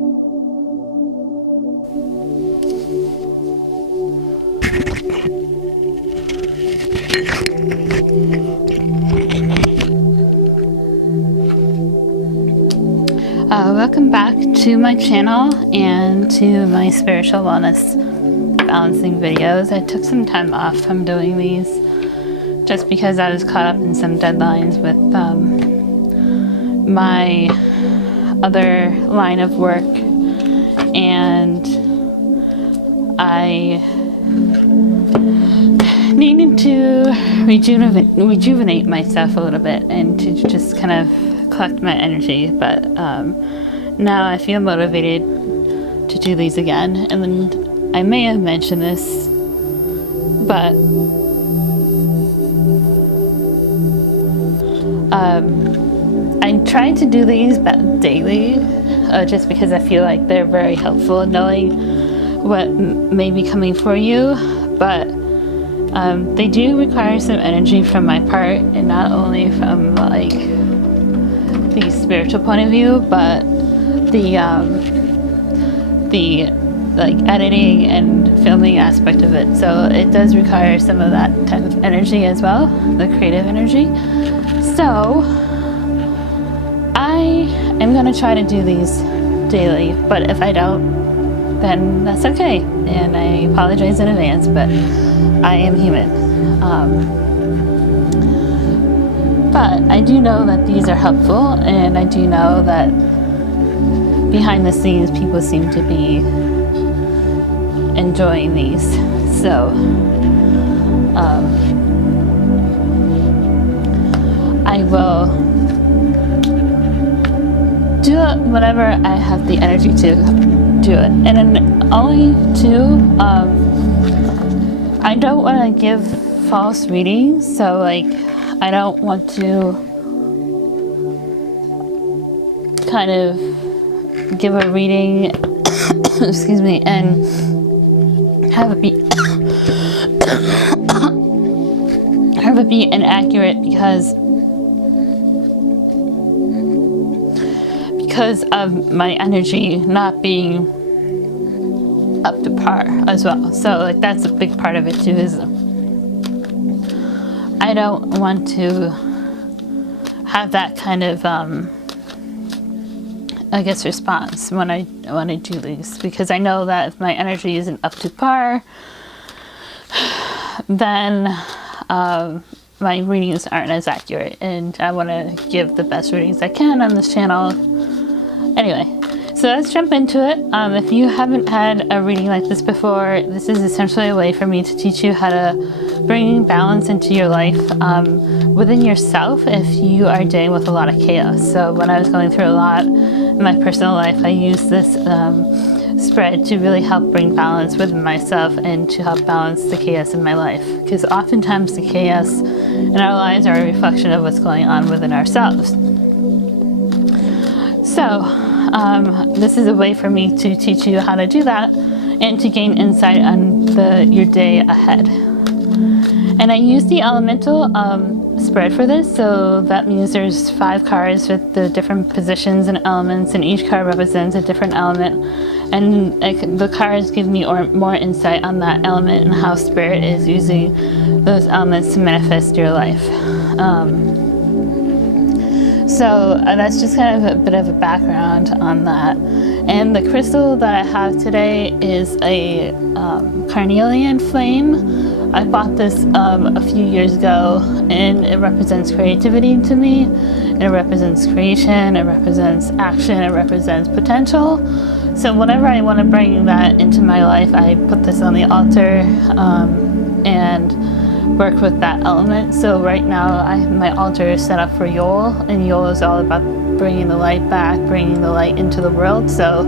Welcome back to my channel and to my spiritual wellness balancing videos. I took some time off from doing these just because I was caught up in some deadlines with my other line of work, and I needed to rejuvenate myself a little bit and to just kind of collect my energy, but now I feel motivated to do these again. And then I may have mentioned this, but I try to do these daily just because I feel like they're very helpful in knowing what may be coming for you, but they do require some energy from my part, and not only from like the spiritual point of view, but the like editing and filming aspect of it. So it does require some of that type of energy as well, the creative energy. So I am going to try to do these daily, but if I don't, then that's okay, and I apologize in advance, but I am human. But I do know that these are helpful, and I do know that behind the scenes people seem to be enjoying these. So I will do it whenever I have the energy to do it. And then only too, I don't want to give false readings, so like I don't want to kind of give a reading excuse me, and have it be inaccurate because of my energy not being up to par as well. So like that's a big part of it too, is I don't want to have that kind of I guess response when I do these, because I know that if my energy isn't up to par, then my readings aren't as accurate, and I want to give the best readings I can on this channel. Anyway, so let's jump into it. If you haven't had a reading like this before, this is essentially a way for me to teach you how to bring balance into your life within yourself if you are dealing with a lot of chaos. So when I was going through a lot in my personal life, I used this spread to really help bring balance within myself and to help balance the chaos in my life. Because oftentimes the chaos in our lives are a reflection of what's going on within ourselves. So this is a way for me to teach you how to do that and to gain insight on your day ahead. And I use the elemental spread for this, so that means there's 5 cards with the different positions and elements, and each card represents a different element, and the cards give me more insight on that element and how spirit is using those elements to manifest your life. So that's just kind of a bit of a background on that. And the crystal that I have today is a carnelian flame. I bought this a few years ago, and it represents creativity to me. It represents creation, it represents action, it represents potential. So whenever I want to bring that into my life, I put this on the altar and work with that element. So right now my altar is set up for Yule, and Yule is all about bringing the light back, bringing the light into the world. So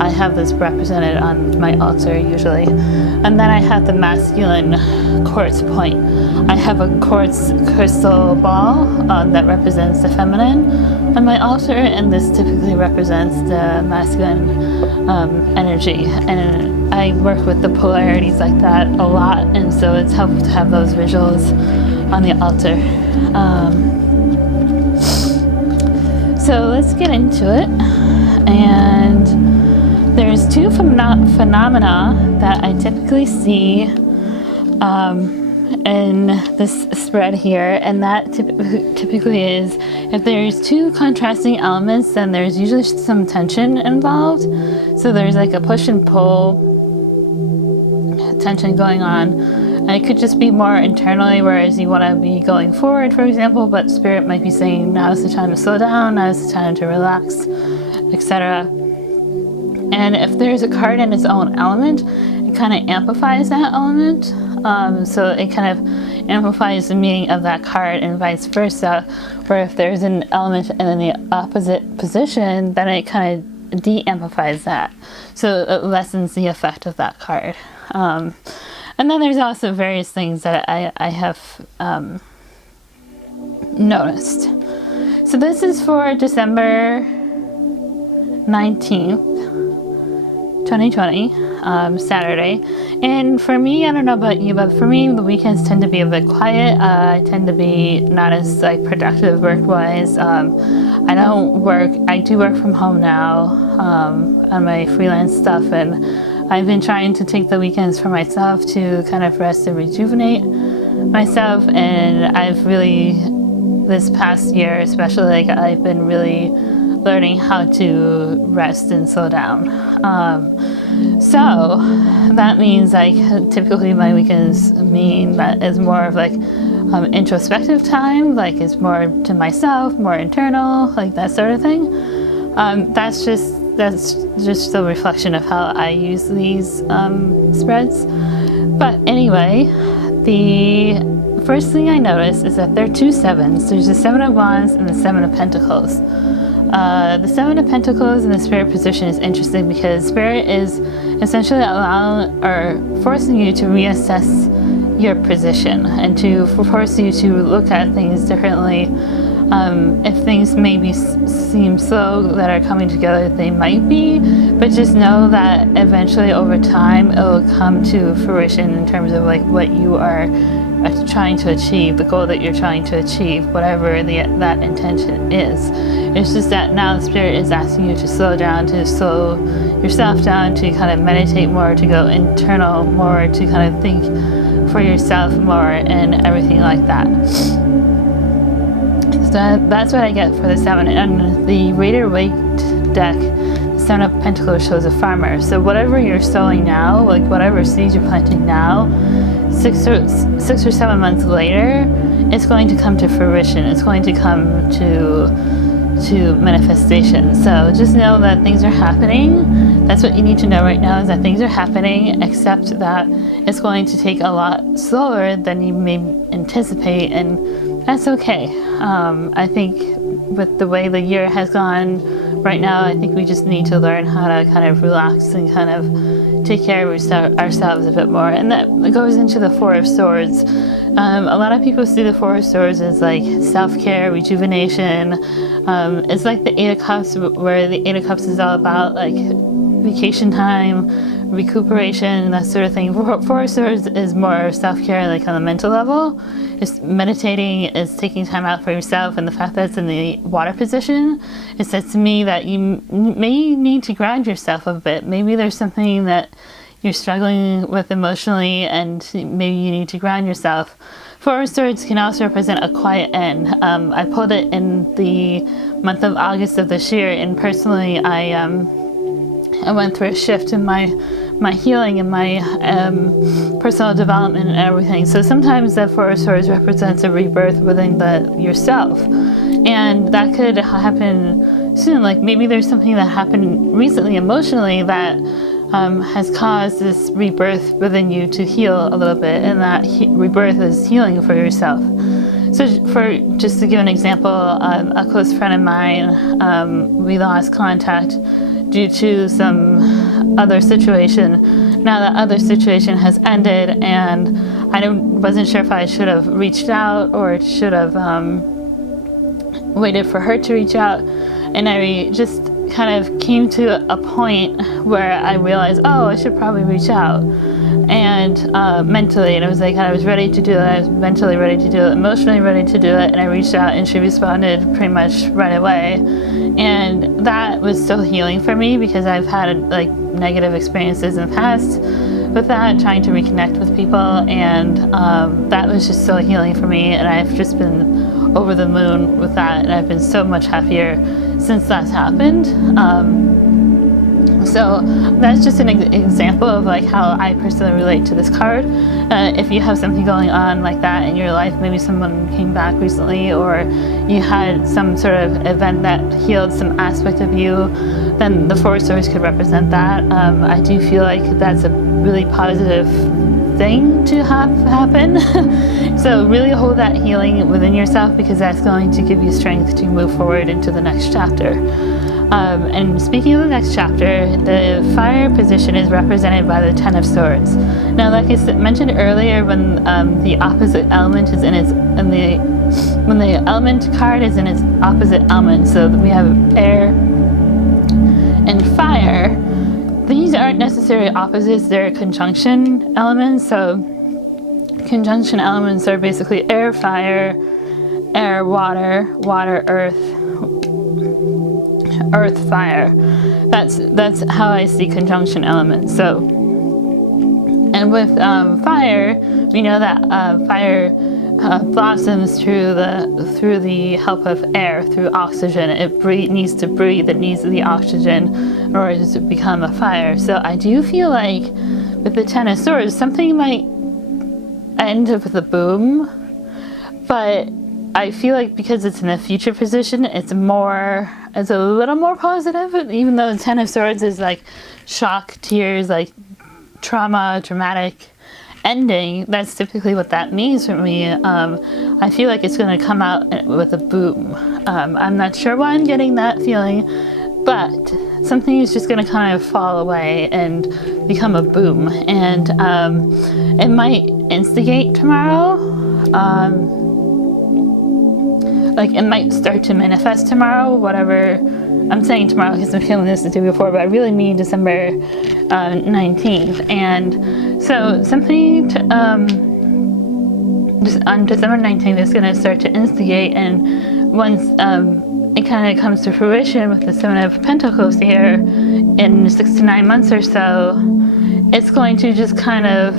I have this represented on my altar usually. And then I have the masculine quartz point. I have a quartz crystal ball that represents the feminine on my altar, and this typically represents the masculine energy. And I work with the polarities like that a lot, and so it's helpful to have those visuals on the altar. So let's get into it. And two phenomena that I typically see in this spread here, and that typically is if there's two contrasting elements, then there's usually some tension involved. So there's like a push and pull tension going on. And it could just be more internally, whereas you want to be going forward, for example, but spirit might be saying now's the time to slow down, now's the time to relax, etc. And if there's a card in its own element, it kind of amplifies that element. So it kind of amplifies the meaning of that card and vice versa. Where if there's an element in the opposite position, then it kind of de-amplifies that. So it lessens the effect of that card. And then there's also various things that I have noticed. So this is for December 19th. 2020, Saturday. And for me, I don't know about you, but for me, the weekends tend to be a bit quiet. I tend to be not as like productive work-wise. I do work from home now on my freelance stuff, and I've been trying to take the weekends for myself to kind of rest and rejuvenate myself. And I've really, this past year especially, like I've been really learning how to rest and slow down. So that means like typically my weekends mean that it's more of like introspective time, like it's more to myself, more internal, like that sort of thing. That's just the reflection of how I use these spreads. But anyway, the first thing I noticed is that there are two sevens. There's the Seven of Wands and the Seven of Pentacles. The Seven of Pentacles in the Spirit position is interesting because Spirit is essentially allowing or forcing you to reassess your position and to force you to look at things differently. If things maybe seem slow that are coming together, they might be, but just know that eventually over time it will come to fruition in terms of like what you are trying to achieve, the goal that you're trying to achieve, whatever that intention is. It's just that now the Spirit is asking you to slow down, to slow yourself down, to kind of meditate more, to go internal more, to kind of think for yourself more and everything like that. So that's what I get for the Seven. And the Rider-Waite deck, the Seven of Pentacles shows a farmer. So whatever you're sowing now, like whatever seeds you're planting now, 6 or 7 months later, it's going to come to fruition. It's going to come to manifestation. So just know that things are happening. That's what you need to know right now, is that things are happening, except that it's going to take a lot slower than you may anticipate, and that's okay. I think with the way the year has gone right now, I think we just need to learn how to kind of relax and kind of take care of ourselves a bit more. And that goes into the Four of Swords. A lot of people see the Four of Swords as like self-care, rejuvenation. It's like the Eight of Cups, where the Eight of Cups is all about like vacation time, recuperation, that sort of thing. Four of Swords is more self-care, like on the mental level. It's meditating, it's taking time out for yourself, and the fact that it's in the water position, it says to me that you may need to ground yourself a bit. Maybe there's something that you're struggling with emotionally, and maybe you need to ground yourself. Four of Swords can also represent a quiet end. I pulled it in the month of August of this year, and personally I went through a shift in my healing and my personal development and everything. So sometimes the Four of Swords represents a rebirth within yourself, and that could happen soon. Like maybe there's something that happened recently emotionally that has caused this rebirth within you to heal a little bit, and that rebirth is healing for yourself. So just to give an example, a close friend of mine, we lost contact due to some other situation. Now that other situation has ended, and I wasn't sure if I should have reached out or should have waited for her to reach out. And I just kind of came to a point where I realized, oh, I should probably reach out. And and mentally, and it was like I was ready to do it. I was mentally ready to do it, emotionally ready to do it, and I reached out and she responded pretty much right away. And that was so healing for me because I've had like negative experiences in the past with that, trying to reconnect with people, and that was just so healing for me, and I've just been over the moon with that, and I've been so much happier since that's happened. So that's just an example of like how I personally relate to this card. If you have something going on like that in your life, maybe someone came back recently, or you had some sort of event that healed some aspect of you, then the Four of Swords could represent that. I do feel like that's a really positive thing to have happen. So really hold that healing within yourself, because that's going to give you strength to move forward into the next chapter. And speaking of the next chapter, the fire position is represented by the Ten of Swords. Now, like I mentioned earlier, when the opposite element is when the element card is in its opposite element, so we have air and fire. These aren't necessarily opposites; they're conjunction elements. So, conjunction elements are basically air, fire, air, water, water, earth, earth, fire. That's how I see conjunction elements. So, and with fire, we know that fire blossoms through the help of air, through oxygen. It needs to breathe. It needs the oxygen in order to become a fire. So I do feel like with the Ten of Swords, something might end up with a boom, but I feel like because it's in a future position, it's a little more positive, even though the Ten of Swords is like shock, tears, like trauma, dramatic ending. That's typically what that means for me. I feel like it's going to come out with a boom. I'm not sure why I'm getting that feeling, but something is just going to kind of fall away and become a boom. And it might instigate tomorrow. Like it might start to manifest tomorrow, whatever. I'm saying tomorrow because I'm feeling this the day before, but I really mean December 19th. And so something on December 19th is going to start to instigate, and once it kind of comes to fruition with the Seven of Pentacles here in 6 to 9 months or so, it's going to just kind of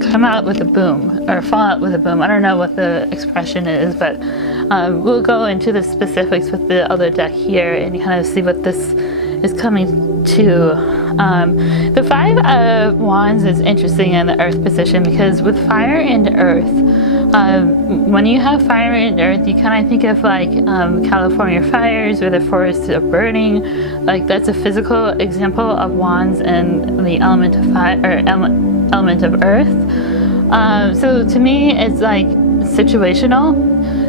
come out with a boom, or fall out with a boom. I don't know what the expression is, but we'll go into the specifics with the other deck here and kind of see what this is coming to. The Five of Wands is interesting in the Earth position, because with fire and earth, when you have fire and earth, you kind of think of like California fires where the forests are burning. Like that's a physical example of wands and the element of fire, or element of earth. So to me, it's like situational.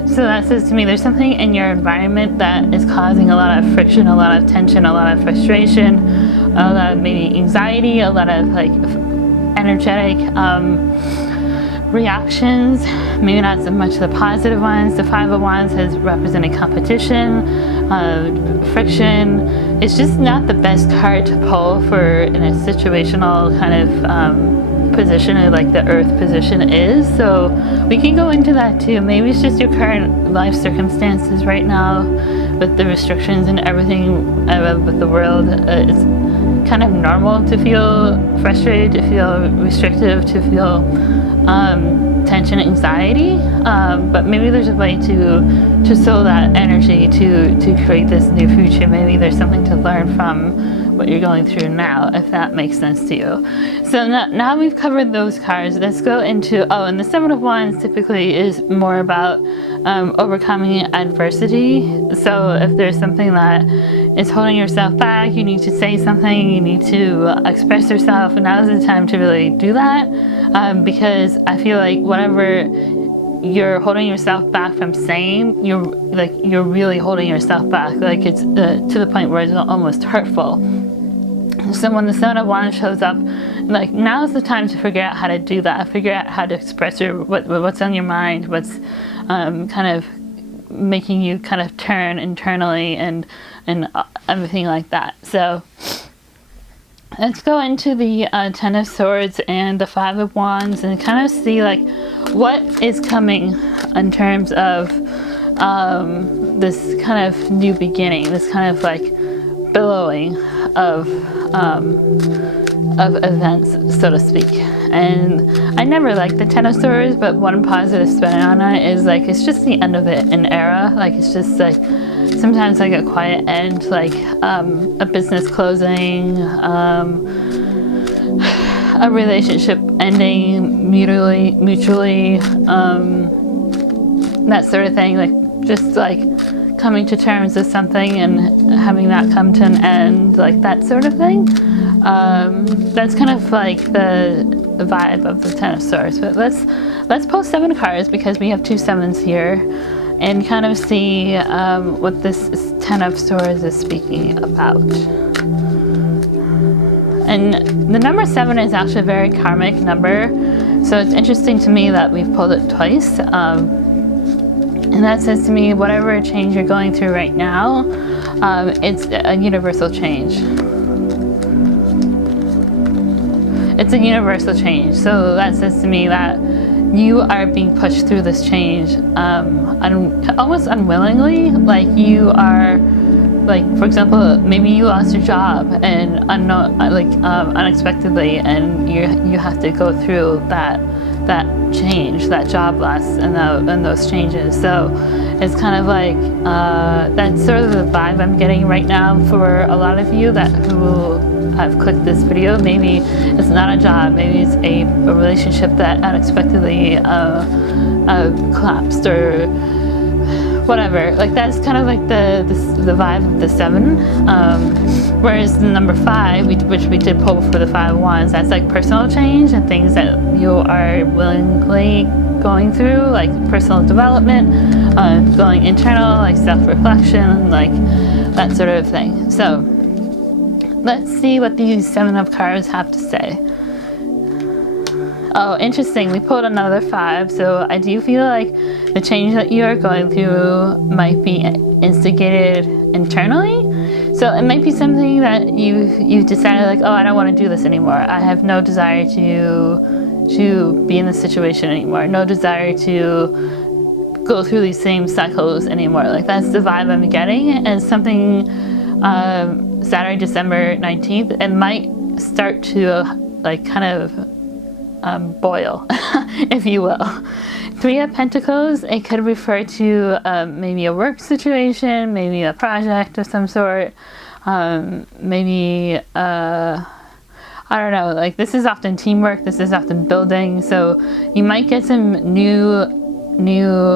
So that says to me there's something in your environment that is causing a lot of friction, a lot of tension, a lot of frustration, a lot of maybe anxiety, a lot of like energetic reactions, maybe not so much the positive ones. The Five of Wands has represented competition, friction. It's just not the best card to pull for in a situational kind of position, like the earth position is. So we can go into that too. Maybe it's just your current life circumstances right now with the restrictions and everything with the world. It's kind of normal to feel frustrated, to feel restrictive, to feel tension, anxiety, but maybe there's a way to sow that energy to create this new future. Maybe there's something to learn from what you're going through now, if that makes sense to you. So now we've covered those cards. Let's go into, and the Seven of Wands typically is more about overcoming adversity. So if there's something that is holding yourself back, you need to say something, you need to express yourself, and now's the time to really do that, because I feel like whatever you're holding yourself back from saying, you're really holding yourself back. Like it's to the point where it's almost hurtful. So when the Seven of Wands shows up, like now's the time to figure out how to do that. Figure out how to express what's on your mind, what's kind of making you kind of turn internally and everything like that. So let's go into the Ten of Swords and the Five of Wands and kind of see like what is coming in terms of this kind of new beginning, this kind of like billowing of events, so to speak. And I never liked the Ten of Swords, but one positive spin on it is like it's just the end of an era. Like it's just like sometimes like a quiet end, like a business closing, a relationship ending mutually, that sort of thing. Like just like coming to terms with something and having that come to an end, like that sort of thing. That's kind of like the vibe of the Ten of Swords. But let's pull 7 cards because we have 2 sevens here, and kind of see what this Ten of Swords is speaking about. And the number 7 is actually a very karmic number, so it's interesting to me that we've pulled it twice. And that says to me, whatever change you're going through right now, it's a universal change. It's a universal change. So that says to me that you are being pushed through this change almost unwillingly. Like you are, like for example, maybe you lost your job and unexpectedly, and you have to go through that change, that job loss, and those changes. So it's kind of like that's sort of the vibe I'm getting right now for a lot of you who have clicked this video. Maybe it's not a job, maybe it's a relationship that unexpectedly collapsed or whatever. Like that's kind of like the vibe of the 7. Whereas the number 5, which we did pull for the 5 of Wands, that's like personal change and things that you are willingly going through, like personal development, going internal, like self-reflection, like that sort of thing. So let's see what these 7 of cards have to say. Oh, interesting. We pulled another 5. So I do feel like the change that you are going through might be instigated internally. So it might be something that you've decided like, oh, I don't want to do this anymore. I have no desire to be in this situation anymore. No desire to go through these same cycles anymore. Like that's the vibe I'm getting. And something Saturday, December 19th, it might start to like kind of boil, if you will. 3 of Pentacles, it could refer to maybe a work situation, maybe a project of some sort, maybe I don't know, like this is often teamwork, this is often building, so you might get some new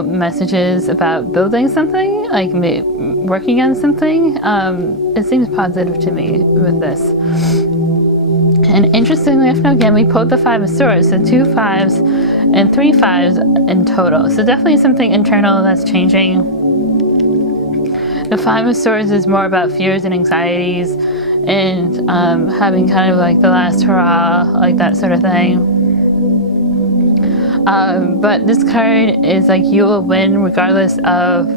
messages about building something, like working on something. It seems positive to me with this. And interestingly enough, again, we pulled the 5 of Swords, so 2 5s and 3 5s in total. So definitely something internal that's changing. The 5 of Swords is more about fears and anxieties and having kind of like the last hurrah, like that sort of thing. But this card is like you will win regardless of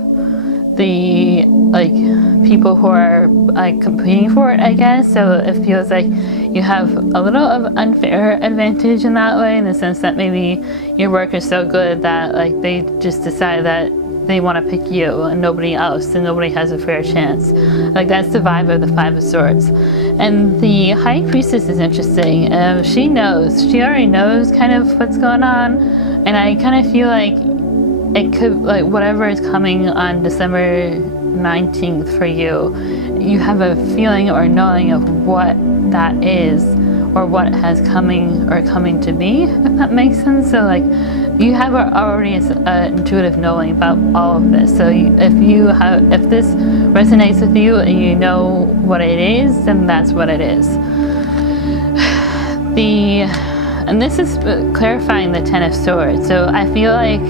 the like people who are like competing for it, I guess. So it feels like you have a little of unfair advantage in that way, in the sense that maybe your work is so good that like they just decide that they want to pick you and nobody else, and nobody has a fair chance. Like that's the vibe of the 5 of Swords. And the High Priestess is interesting. She already knows kind of what's going on, and I kind of feel like it could, like whatever is coming on December 19th for you, you have a feeling or knowing of what that is or what has coming to be, if that makes sense. So like you have already an intuitive knowing about all of this. So if this resonates with you and you know what it is, then that's what it is. And this is clarifying the 10 of Swords. So I feel like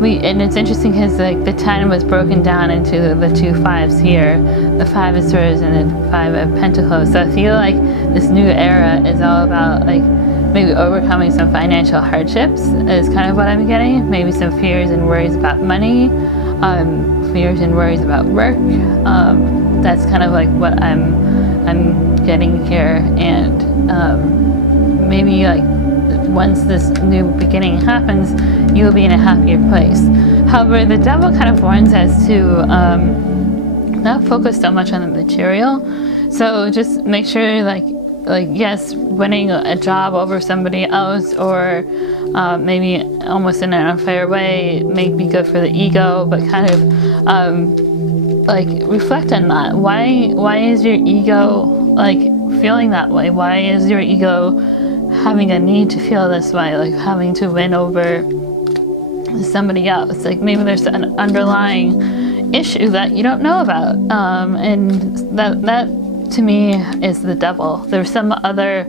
and it's interesting because like the 10 was broken down into the 2 5s here, the 5 of Swords and the 5 of Pentacles. So I feel like this new era is all about like maybe overcoming some financial hardships is kind of what I'm getting. Maybe some fears and worries about money, fears and worries about work. That's kind of like what I'm on getting here, and maybe like once this new beginning happens, you'll be in a happier place. However, the devil kind of warns us to not focus so much on the material. So just make sure, like yes, winning a job over somebody else, or maybe almost in an unfair way, may be good for the ego, but kind of like reflect on that. Why is your ego like feeling that way? Why is your ego having a need to feel this way, like having to win over somebody else? Like maybe there's an underlying issue that you don't know about, and that to me is the devil. There's some other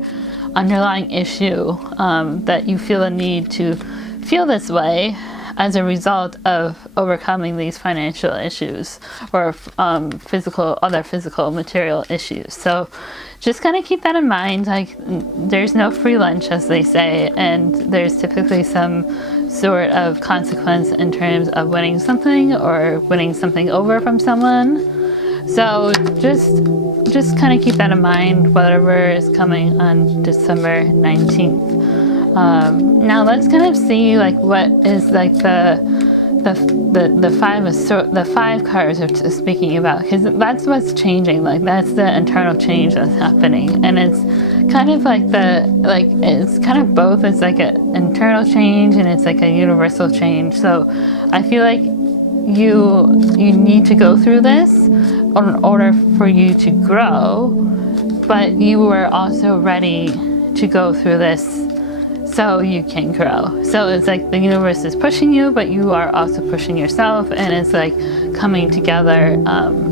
underlying issue that you feel a need to feel this way as a result of overcoming these financial issues or other physical material issues. So just kind of keep that in mind. Like there's no free lunch, as they say, and there's typically some sort of consequence in terms of winning something or winning something over from someone. So just kind of keep that in mind, whatever is coming on December 19th. Now let's kind of see like what is like the five cards are speaking about, because that's what's changing. Like that's the internal change that's happening, and it's kind of like it's kind of both. It's like an internal change and it's like a universal change. So I feel like you need to go through this in order for you to grow, but you were also ready to go through this so you can grow. So it's like the universe is pushing you, but you are also pushing yourself, and it's like coming together.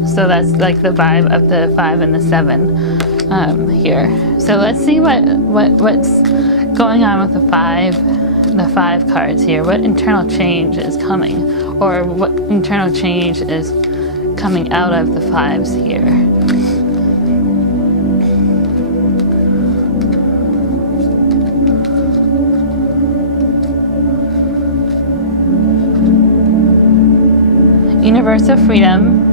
So that's like the vibe of the 5 and the 7 here. So let's see what's going on with the five cards here. What internal change is coming, or what internal change is coming out of the 5s here. Universal freedom,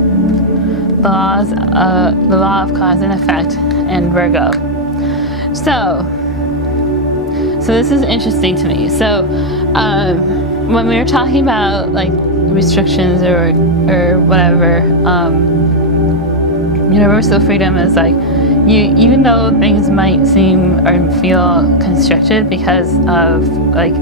the law of cause and effect, and Virgo. So this is interesting to me. So when we were talking about like restrictions or whatever, universal freedom is like even though things might seem or feel constricted because of like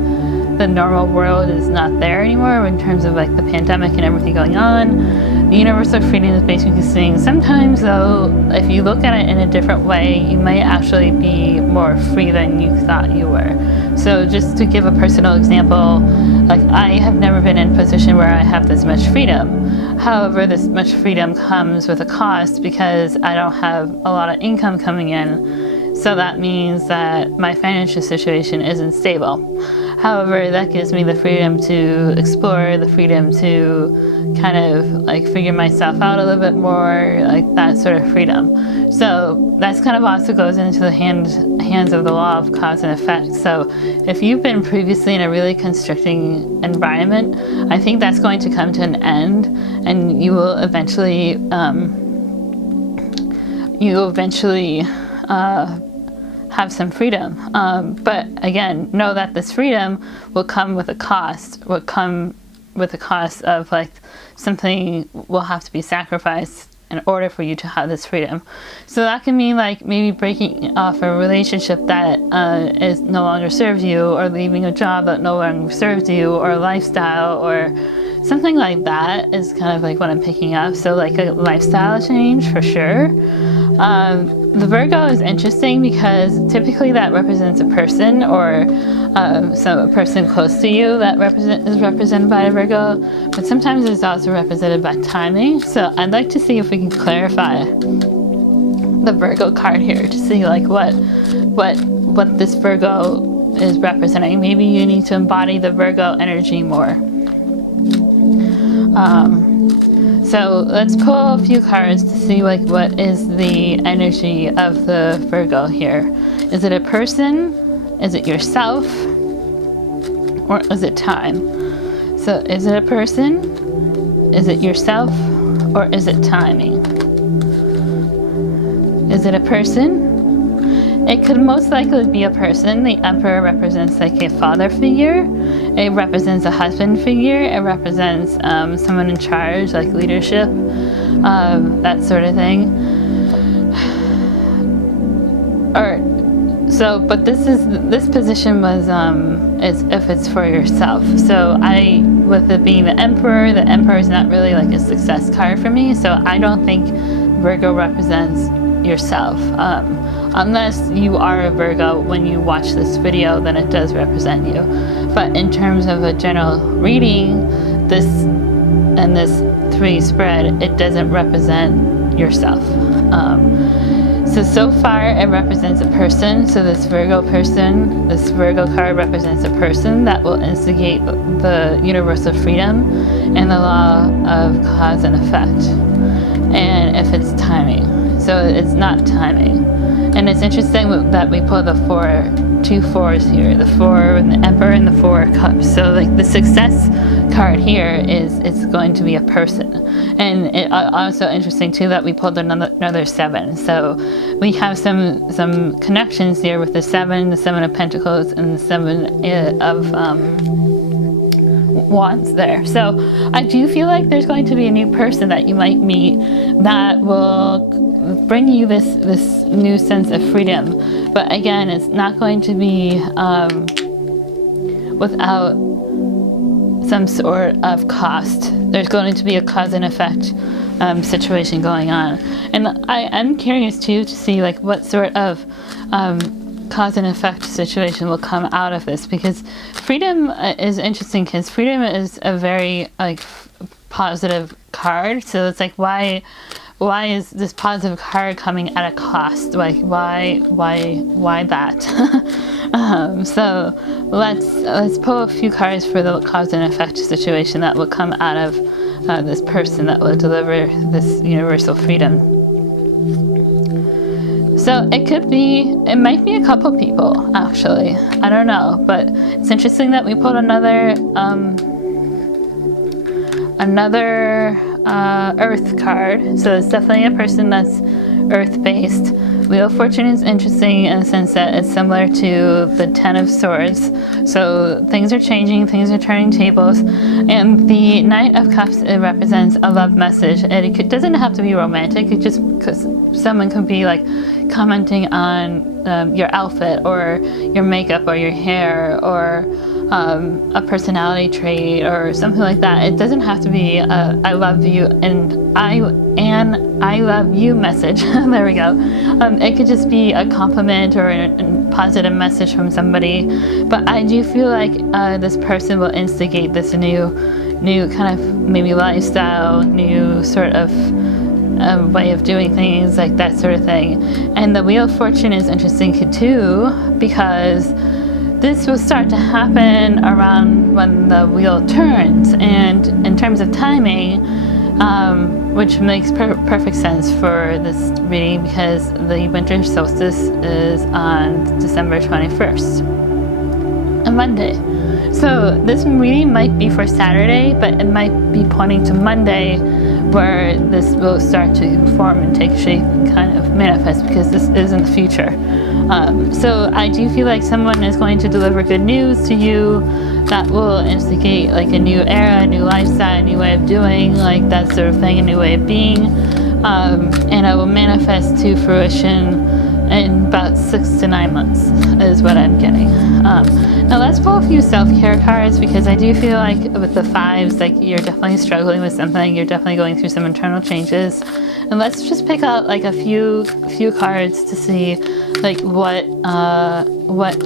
the normal world is not there anymore in terms of like the pandemic and everything going on, the universal freedom is basically saying sometimes though, if you look at it in a different way, you might actually be more free than you thought you were. So just to give a personal example, like I have never been in a position where I have this much freedom. However, this much freedom comes with a cost because I don't have a lot of income coming in. So that means that my financial situation isn't stable. However, that gives me the freedom to explore, the freedom to kind of like figure myself out a little bit more, like that sort of freedom. So that's kind of also goes into the hands of the law of cause and effect. So if you've been previously in a really constricting environment, I think that's going to come to an end, and you will eventually have some freedom. But again, know that this freedom will come with a cost, will come with the cost of like something will have to be sacrificed in order for you to have this freedom. So that can mean like maybe breaking off a relationship that is no longer serves you, or leaving a job that no longer serves you, or a lifestyle, or something like that is kind of like what I'm picking up. So like a lifestyle change for sure. The Virgo is interesting because typically that represents a person, or a person close to you that is represented by a Virgo, but sometimes it's also represented by timing. So I'd like to see if we can clarify the Virgo card here to see like what this Virgo is representing. Maybe you need to embody the Virgo energy more. So let's pull a few cards to see like what is the energy of the Virgo here. Is it a person? Is it yourself? Or is it time? So is it a person? Is it yourself? Or is it timing? Is Is it a person? It could most likely be a person. The Emperor represents like a father figure. It represents a husband figure. It represents someone in charge, like leadership, that sort of thing. But this position was is if it's for yourself. So with it being the Emperor is not really like a success card for me. So I don't think Virgo represents yourself. Unless you are a Virgo, when you watch this video, then it does represent you. But in terms of a general reading, this 3 spread, it doesn't represent yourself. So far it represents a person. So this Virgo card represents a person that will instigate the universal freedom and the law of cause and effect. And if it's timing. So it's not timing. And it's interesting that we pull the 2 4s here, the 4 and the Emperor and the 4 Cups. So like the success card here is it's going to be a person. And it also interesting too that we pulled another 7. So we have some connections here with the 7 of Pentacles, and the 7 of Wands there. So I do feel like there's going to be a new person that you might meet that will bring you this new sense of freedom. But again, it's not going to be without some sort of cost. There's going to be a cause and effect situation going on. And I'm curious too to see like what sort of cause and effect situation will come out of this, because freedom is interesting, because freedom is a very like positive card. So it's like why is this positive card coming at a cost? Like why that? So let's pull a few cards for the cause and effect situation that will come out of this person that will deliver this universal freedom. So it might be a couple people actually. I don't know, but it's interesting that we pulled another Earth card. So it's definitely a person that's Earth-based. Wheel of Fortune is interesting in the sense that it's similar to the 10 of Swords. So things are changing, things are turning tables. And the Knight of Cups, it represents a love message. And it doesn't have to be romantic. It just, because someone could be like commenting on your outfit or your makeup or your hair or a personality trait or something like that. It doesn't have to be a I love you and I love you message. There we go. It could just be a compliment or a positive message from somebody. But I do feel like this person will instigate this new kind of maybe lifestyle, new sort of way of doing things, like that sort of thing. And the Wheel of Fortune is interesting too, because this will start to happen around when the wheel turns, and in terms of timing, which makes perfect sense for this reading, because the winter solstice is on December 21st, a Monday. So this reading might be for Saturday, but it might be pointing to Monday, where this will start to form and take shape and kind of manifest, because this is in the future. So I do feel like someone is going to deliver good news to you that will instigate like a new era, a new lifestyle, a new way of doing, like that sort of thing, a new way of being. And it will manifest to fruition in about 6 to 9 months is what I'm getting. Now let's pull a few self-care cards, because I do feel like with the 5s, like you're definitely struggling with something, you're definitely going through some internal changes. And let's just pick out like a few cards to see like what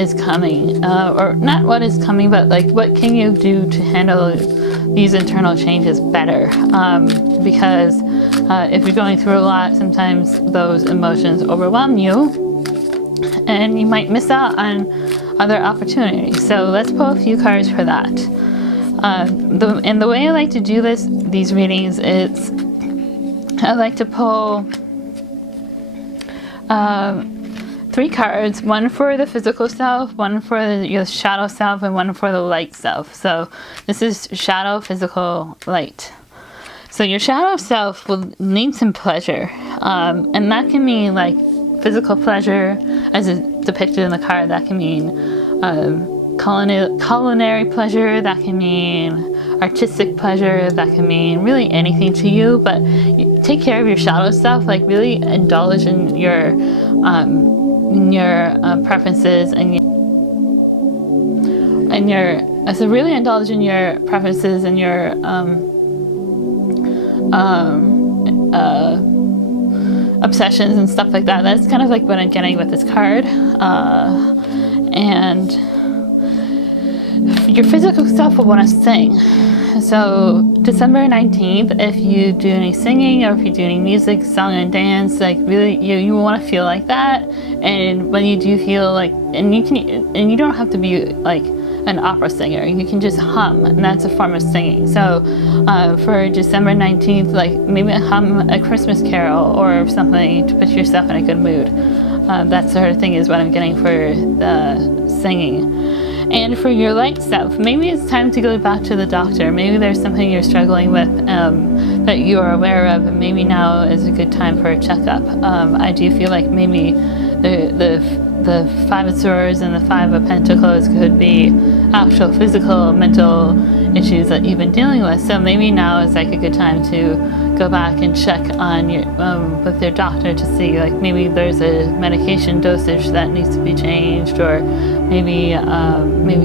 is coming, or not what is coming, but like what can you do to handle these internal changes better, because if you're going through a lot, sometimes those emotions overwhelm you and you might miss out on other opportunities. So let's pull a few cards for that. And the way I like to do these readings is I like to pull 3 cards, one for the physical self, one for your shadow self, and one for the light self. So this is shadow, physical, light. So your shadow self will need some pleasure, and that can mean like physical pleasure as depicted in the card. That can mean culinary pleasure, that can mean artistic pleasure, that can mean really anything to you. But take care of your shadow self, like really indulge in your preferences so really indulge in your preferences and your obsessions and stuff like that. That's kind of like what I'm getting with this card. And your physical self will want to sing. So December 19th, if you do any singing or if you do any music, song and dance, like really you want to feel like that. And when you do feel like, and you don't have to be like an opera singer, you can just hum, and that's a form of singing. So for December 19th, like maybe hum a Christmas carol or something to put yourself in a good mood. That sort of thing is what I'm getting for the singing. And for your light self, maybe it's time to go back to the doctor. Maybe there's something you're struggling with that you are aware of, and maybe now is a good time for a checkup. I do feel like maybe the Five of Swords and the Five of Pentacles could be actual physical, mental issues that you've been dealing with. So maybe now is like a good time to go back and check on your with your doctor to see, like maybe there's a medication dosage that needs to be changed, or maybe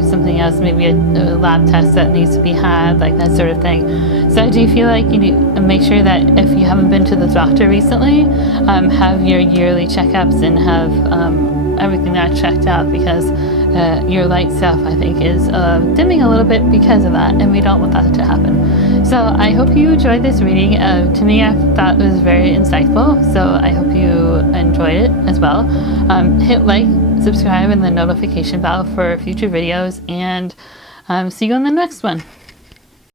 something else, maybe a lab test that needs to be had, like that sort of thing. So I do feel like you need to make sure that if you haven't been to the doctor recently, have your yearly checkups and have everything that checked out, because your light self, I think, is dimming a little bit because of that, and we don't want that to happen. So I hope you enjoyed this reading. To me, I thought it was very insightful, so I hope you enjoyed it as well. Hit like, subscribe, and the notification bell for future videos, and see you on the next one.